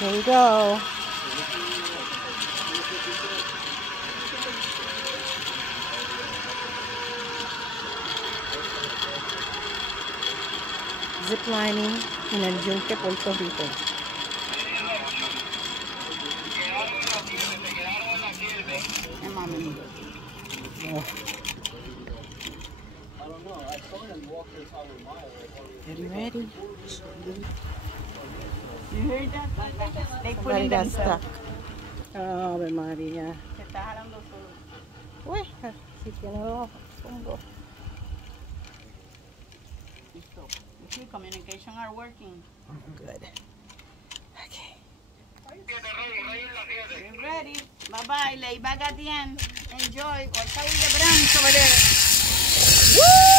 Here we go. Ziplining en el yunque Puerto Rico. Getting ready. You heard that? They put Somebody in got themselves. stuck. Ave María. Se está jalando solo. Uy, si tiene los hongos. Listo. You see, communication are working. Good. Okay. Get ready. Bye-bye. Lay back at the end. Enjoy. What's up with the branch over there? Woo!